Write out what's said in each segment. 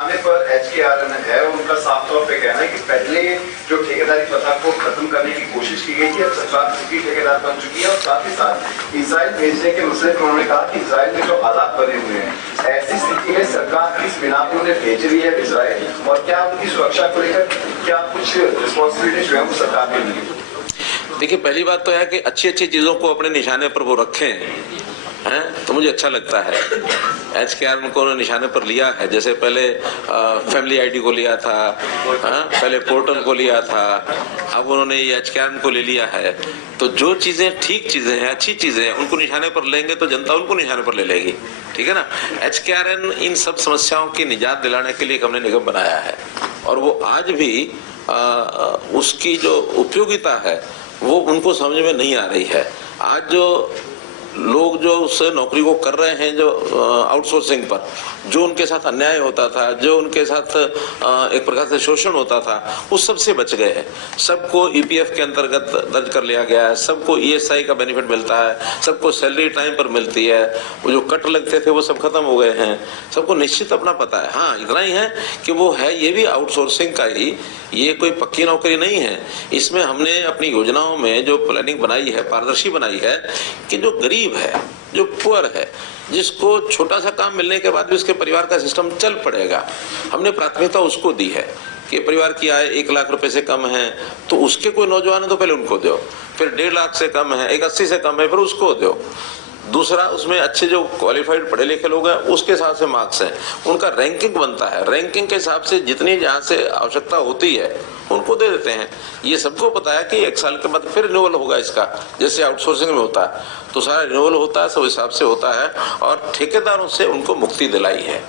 आने पर एचकेआरएन है, उनका साफ तौर पे कहना है कि पहले जो ठेकेदारी प्रथा को खत्म करने की कोशिश की गई थी, अब सरकार चुकी ठेकेदार बन चुकी है। और साथ ही साथ इजराइल भेजने के मसले पर उन्होंने कहा कि इजराइल में जो हालात बने हुए हैं, ऐसी स्थिति में सरकार किस बिना पर उन्हें भेज रही है इजराइल, और क्या उनकी सुरक्षा को लेकर क्या कुछ रिस्पॉन्सिबिलिटी जो है वो सरकार के लिए? देखिए, पहली बात तो है कि अच्छी अच्छी चीजों को अपने निशाने पर वो रखें हैं, तो मुझे अच्छा लगता है। एचकेआरएन को निशाने पर लिया है, जैसे पहले फैमिली आईडी को लिया था, पहले पोर्टल को लिया था, अब उन्होंने ये एचकेआरएन को ले लिया है। तो जो चीजें ठीक चीजें हैं, अच्छी चीजें हैं, उनको निशाने पर लेंगे तो जनता उनको निशाने पर ले लेगी, ठीक है ना। एचकेआरएन इन सब समस्याओं की निजात दिलाने के लिए हमने निगम बनाया है, और वो आज भी उसकी जो उपयोगिता है वो उनको समझ में नहीं आ रही है। आज जो लोग जो उस नौकरी को कर रहे हैं, जो आउटसोर्सिंग पर जो उनके साथ अन्याय होता था, जो उनके साथ एक प्रकार से शोषण होता था, उस सब से बच गए हैं। सबको ईपीएफ के अंतर्गत दर्ज कर लिया गया है, सबको ईएसआई का बेनिफिट मिलता है, सबको सैलरी टाइम पर मिलती है, वो जो कट लगते थे वो सब खत्म हो गए हैं, सबको निश्चित अपना पता है। हाँ, इतना ही है कि वो है ये भी आउटसोर्सिंग का ही, ये कोई पक्की नौकरी नहीं है। इसमें हमने अपनी योजनाओं में जो प्लानिंग बनाई है, पारदर्शी बनाई है, कि जो गरीब है, जो पुअर है, जिसको छोटा सा काम मिलने के बाद भी उसके परिवार का सिस्टम चल पड़ेगा, हमने प्राथमिकता उसको दी है। कि परिवार की आय 1 लाख रुपए से कम है तो उसके कोई नौजवान है तो पहले उनको दो, फिर 1.5 लाख से कम है, 180 से कम है, फिर उसको दो। दूसरा, उसमें अच्छे जो क्वालिफाइड पढ़े लिखे लोग हैं उसके हिसाब से मार्क्स हैं, उनका रैंकिंग बनता है, रैंकिंग के हिसाब से जितनी जहाँ से आवश्यकता होती है उनको दे देते हैं। ये सबको पता है कि 1 साल के बाद फिर रिन्यूअल होगा इसका, जैसे आउटसोर्सिंग में होता है, तो सारा रिन्यूअल होता है, सब हिसाब से होता है, और ठेकेदारों से उनको मुक्ति दिलाई है।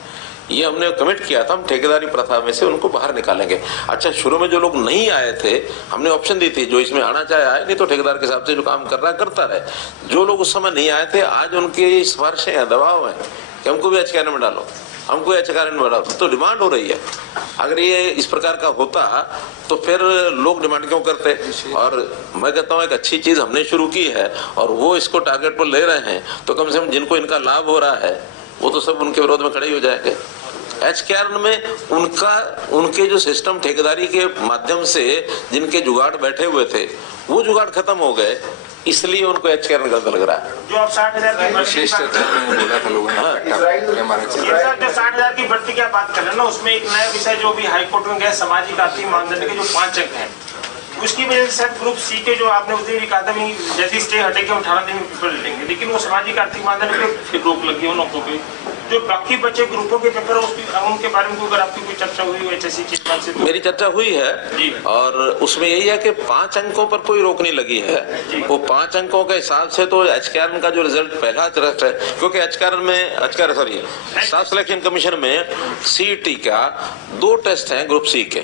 ये हमने कमिट किया था, हम ठेकेदारी प्रथा में से उनको बाहर निकालेंगे। अच्छा, शुरू में जो लोग नहीं आए थे, हमने ऑप्शन दी थी, जो इसमें आना चाहे आए, नहीं तो ठेकेदार के हिसाब से जो काम कर रहा है करता रहे। जो लोग उस समय नहीं आए थे, आज उनकी सिफारिशें हैं, दबाव है कि हमको भी एचकेआरएन में डालो, हमको एचकेआरएन में डालो, तो डिमांड हो रही है। अगर ये इस प्रकार का होता तो फिर लोग डिमांड क्यों करते? और मैं कहता हूँ एक अच्छी चीज हमने शुरू की है और वो इसको टारगेट पर ले रहे हैं, तो कम से कम जिनको इनका लाभ हो रहा है वो तो सब उनके विरोध में खड़े ही हो जाएंगे। एचकेआरएन में उनके जो सिस्टम ठेकेदारी के माध्यम से जिनके जुगाड़ बैठे हुए थे, वो जुगाड़ खत्म हो गए, इसलिए उनको एचकेआरएन गलत लग रहा है। जो आप 60,000 की विशेष चर्चा में बोला था लोगों ने, 60,000 की भर्ती की बात कर रहे हैं ना, उसमें एक नया विषय जो भी हाईकोर्ट में गया, सामाजिक आर्थिक मानदंड के जो 5 अंक हैं, उसकी वजह से शायद ग्रुप सी के जो आपने उस दिन कहा था जैसी स्टे हटेगी 18 दिन में पेपर लेंगे, लेकिन वो सामाजिक आर्थिक मानदंड पे रोक लगी उन अंकों पे। जो बाकी बचे ग्रुपों के पेपर उनके बारे में अगर आपकी कोई चर्चा हुई हो ऐसी चीज से? मेरी चर्चा हुई है और उसमें यही है कि 5 अंकों पर कोई रोक नहीं लगी है। वो 5 अंकों के हिसाब से तो एचकेआरएन का जो रिजल्ट पहला टेस्ट है, क्योंकि स्टाफ सिलेक्शन कमीशन में सीईटी का 2 टेस्ट हैं ग्रुप सी के।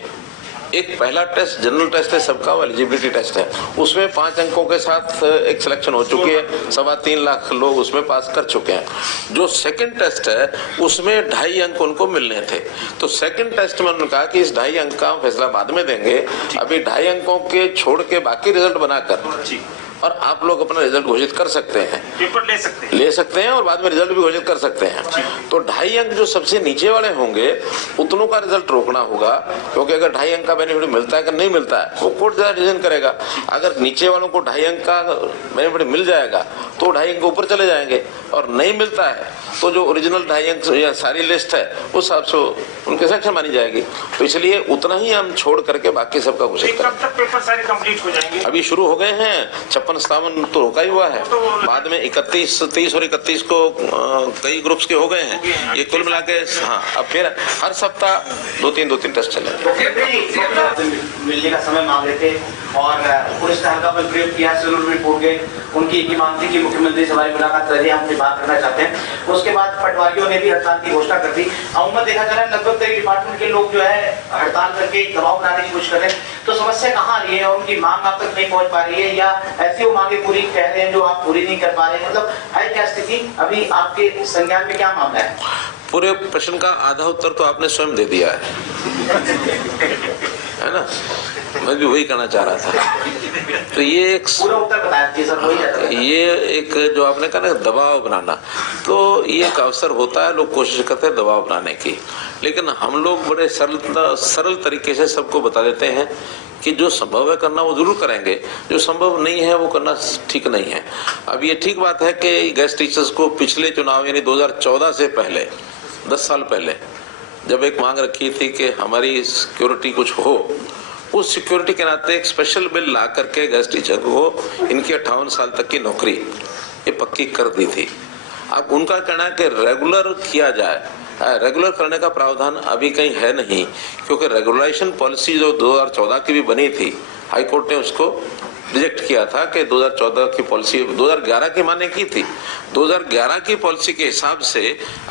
एक पहला टेस्ट जनरल टेस्ट है, सबका एलिजिबिलिटी टेस्ट है, उसमें 5 अंकों के साथ एक सिलेक्शन हो चुकी है, 3.25 लाख लोग उसमें पास कर चुके हैं। जो सेकंड टेस्ट है उसमें 2.5 अंक उनको मिलने थे, तो सेकंड टेस्ट में उन्होंने कहा कि इस 2.5 अंक का फैसला बाद में देंगे, अभी 2.5 अंकों के छोड़ के बाकी रिजल्ट बनाकर और आप लोग अपना रिजल्ट घोषित कर सकते हैं, पेपर ले सकते हैं और बाद में रिजल्ट भी घोषित कर सकते हैं। तो 2.5 अंक जो सबसे नीचे वाले होंगे उतनों का रिजल्ट रोकना होगा, क्योंकि अगर 2.5 अंक का बेनिफिट मिलता है कि नहीं मिलता है वो कोर्ट जरा डिसीजन करेगा। अगर नीचे वालों को 2.5 अंक का बेनिफिट मिल जाएगा तो 2.5 अंक ऊपर चले जाएंगे, और नहीं मिलता है तो जो ओरिजिनल 2.5 अंक या सारी लिस्ट है उस हिसाब से उनके सेक्शन मानी जाएगी। तो इसलिए उतना ही हम छोड़ करके बाकी सबका घोषित करें। कब तक पेपर सारे कंप्लीट हो जाएंगे? अभी शुरू हो गए हैं, 56-57 तो रोका ही हुआ है, बाद में 31, 30 और 31 को कई ग्रुप्स के हो गए हैं। ये कुल मिला के हाँ, अब फिर हर सप्ताह 2-3 टेस्ट चले। मिलने का समय मांग रहे थे और पुलिस ने हल्का बल प्रयोग किया, सिल्वर रिपोर्ट गए, उनकी एक ही मांग थी कि मुख्यमंत्री से हमारी मुलाकात कर हम अपनी बात करना चाहते हैं। उसके बाद पटवारियों ने भी हड़ताल की घोषणा कर दी। अमूमन देखा जा रहा है लगभग कई डिपार्टमेंट के लोग जो है हड़ताल करके दबाव बनाने की कोशिश कर रहे हैं, तो समस्या कहाँ आ रही है? उनकी मांग आप तक नहीं पहुंच पा रही है, या ऐसी वो मांगे पूरी कह रहे हैं जो आप पूरी नहीं कर पा रहे हैं? मतलब है क्या स्थिति अभी आपके संज्ञान में, क्या मामला है? पूरे प्रश्न का आधा उत्तर तो आपने स्वयं दे दिया है ना, मैं भी वही कहना चाह रहा था। तो ये एक पूरा उत्तर बताया सर, वही ये एक जो आपने कहा ना दबाव बनाना, तो ये एक अवसर होता है, लोग कोशिश करते हैं दबाव बनाने की। लेकिन हम लोग बड़े सरल तरीके से सबको बता देते हैं कि जो संभव है करना वो जरूर करेंगे, जो संभव नहीं है वो करना ठीक नहीं है। अब ये ठीक बात है कि गेस्ट टीचर्स को पिछले चुनाव यानी 2014 से पहले 10 साल पहले जब एक मांग रखी थी कि हमारी सिक्योरिटी कुछ हो, उस सिक्योरिटी के नाते एक स्पेशल बिल ला करके गेस्ट टीचर को इनकी 58 साल तक की नौकरी ये पक्की कर दी थी। अब उनका कहना है कि रेगुलर किया जाए, रेगुलर करने का प्रावधान अभी कहीं है नहीं, क्योंकि रेगुलेशन पॉलिसी जो 2014 की भी बनी थी, हाई कोर्ट ने उसको रिजेक्ट किया था कि 2014 की पॉलिसी 2011 की माने की थी। 2011 की पॉलिसी के हिसाब से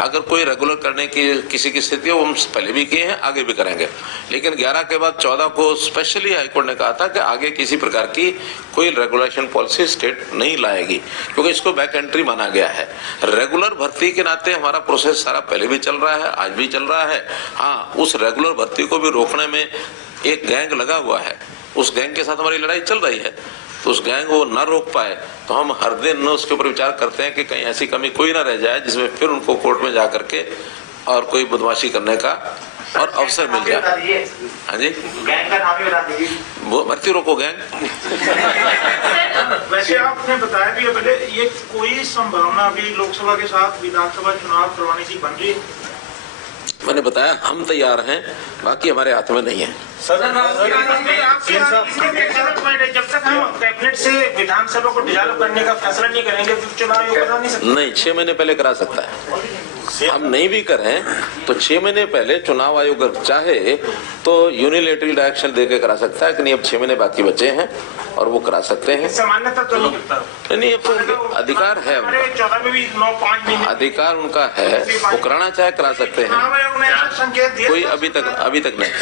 अगर कोई रेगुलर करने की किसी की स्थिति हो, हम पहले भी किए हैं, आगे भी करेंगे, लेकिन 11 के बाद 14 को स्पेशली हाईकोर्ट ने कहा था कि आगे किसी प्रकार की कोई रेगुलेशन पॉलिसी स्टेट नहीं लाएगी, क्योंकि इसको बैक एंट्री माना गया है। रेगुलर भर्ती के नाते हमारा प्रोसेस सारा पहले भी चल रहा है, आज भी चल रहा है। हाँ, उस रेगुलर भर्ती को भी रोकने में एक गैंग लगा हुआ है, उस गैंग के साथ हमारी लड़ाई चल रही है, तो उस गैंग वो न रोक पाए तो हम हर दिन उसके ऊपर विचार करते हैं कि कहीं ऐसी कमी कोई ना रह जाए जिसमें फिर उनको कोर्ट में जा करके और कोई बदमाशी करने का और अवसर मिल जाए। हाँ जी, गैंग का नाम ही बता दीजिए। वो भर्ती रोको गैंग। वैसे आपने बताया भी पहले, ये कोई संभावना अभी लोकसभा के साथ विधानसभा चुनाव करवाने की बन रही है? मैंने बताया हम तैयार हैं, बाकी हमारे हाथ में नहीं है। जब तक हम कैबिनेट से विधानसभा को डिसॉल्व करने का फैसला नहीं करेंगे तो चुनाव आयोग करा नहीं सकता। नहीं, 6 महीने पहले करा सकता है। हम नहीं भी करें तो 6 महीने पहले चुनाव आयोग चाहे तो यूनिलैटरल डायरेक्शन देके करा सकता है कि नहीं अब 6 महीने बाकी बचे हैं और वो करा सकते हैं। सामान्यतः तो नहीं करता। नहीं, अब तो अधिकार है, 14 में भी 9-5 महीने अधिकार उनका है, वो कराना चाहे करा सकते हैं। संकेत कोई अभी तक नहीं।